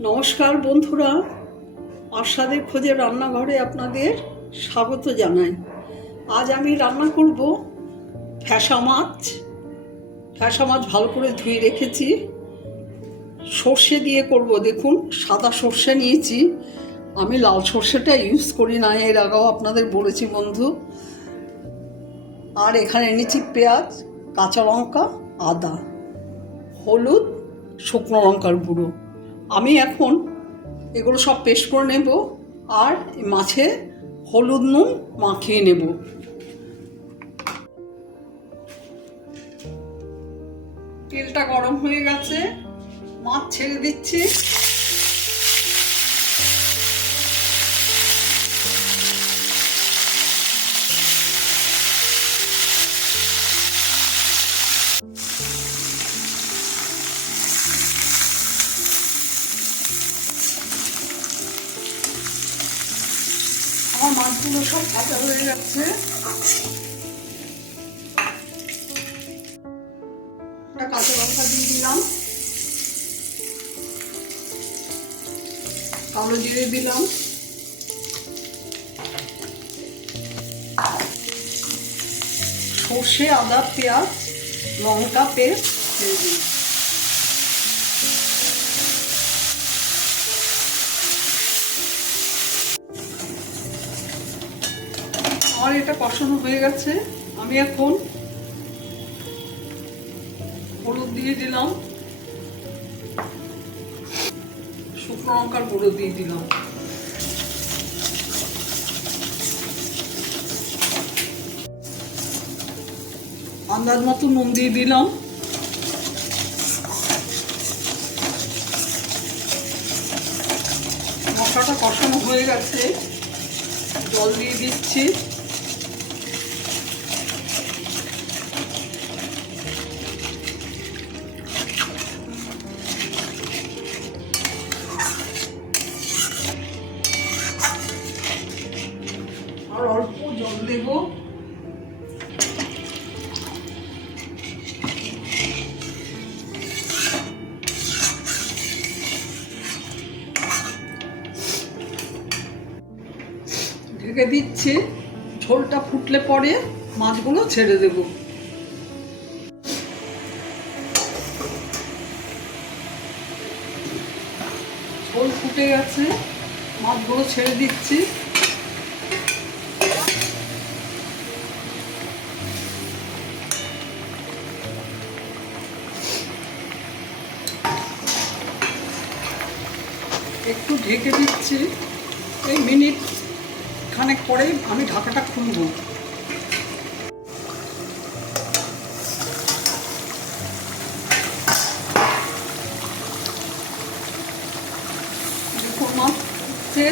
নমস্কার বন্ধুরা। আশাদের খোঁজে রান্নাঘরে আপনাদের স্বাগত জানাই। আজ আমি রান্না করব ফ্যাসা মাছ। ফ্যাসা মাছ ভালো করে ধুয়ে রেখেছি। সর্ষে দিয়ে করব, দেখুন, সাদা সর্ষে নিয়েছি। আমি লাল সর্ষেটা ইউজ করি না, এর আগেও আপনাদের বলেছি বন্ধু। আর এখানে এনেছি পেঁয়াজ, কাঁচা লঙ্কা, আদা, হলুদ, শুকনো লঙ্কার গুঁড়ো। আমি এখন এগুলো সব পেস্ট করে নেব আর মাছে হলুদ নুন মাখিয়ে নেব। তেলটা গরম হয়ে গেছে, মাছ ছেড়ে দিচ্ছি। আমার মাছগুলো সব ভাজা হয়ে যাচ্ছে একটা কাঁচা লঙ্কা দিয়ে দিলাম। কালো জিরে দিলাম। সর্ষে, আদা, পেঁয়াজ, লঙ্কা, পেস্ট ছেড়ে দিলাম। এটা কষানো হয়ে গেছে। আমি এখন হলুদ দিয়ে দিলাম। শুকনো লঙ্কার গুঁড়ো দিয়ে দিলাম। আন্দাজ মতো নুন দিয়ে দিলাম। মশলাটা কষানো হয়ে গেছে। জল দিয়ে দিচ্ছি। জল দেব ঢেকে দিচ্ছি। ঝোলটা ফুটলে পরে মাছগুলো ছেড়ে দেব। ঝোল ফুটে গেছে, মাছগুলো ছেড়ে দিচ্ছি। একটু ঢেকে দিচ্ছি। এই মিনিট খানেক পরেই আমি ঢাকাটা খুলব। হচ্ছে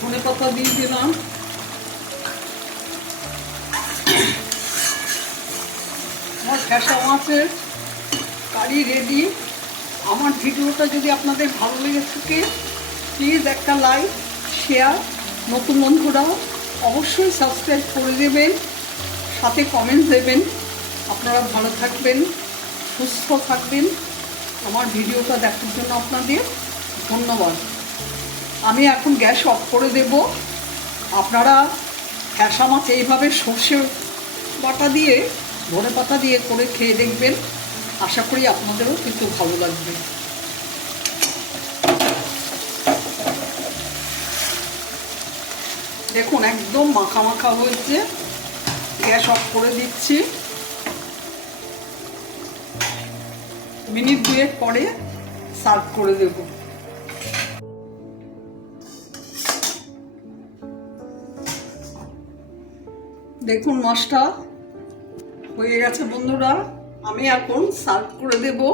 ধনে পাতা দিয়ে দিলাম। ফ্যাসা মাছের কারি রেডি আমার ভিডিওটা যদি আপনাদের ভালো লেগে থাকে প্লিজ একটা লাইক শেয়ার নতুন বন্ধুরাও অবশ্যই সাবস্ক্রাইব করে দেবেন, সাথে কমেন্ট দেবেন। আপনারা ভালো থাকবেন, সুস্থ থাকবেন। আমার ভিডিওটা দেখার জন্য আপনাদের ধন্যবাদ। আমি এখন গ্যাস অফ করে দেব। আপনারা ফ্যাসা মাছ এইভাবে সর্ষে বাটা দিয়ে ধনে পাতা দিয়ে করে খেয়ে দেখবেন। আশা করি আপনাদেরও কিন্তু ভালো লাগবে। দেখুন, একদম মাখা মাখা হয়েছে। গ্যাস অফ করে দিচ্ছি। মিনিট দুয়েক পরে সার্ভ করে দেব। দেখুন, মাছটা হয়ে গেছে বন্ধুরা। আমি এখন সার্ভ করে দেবো।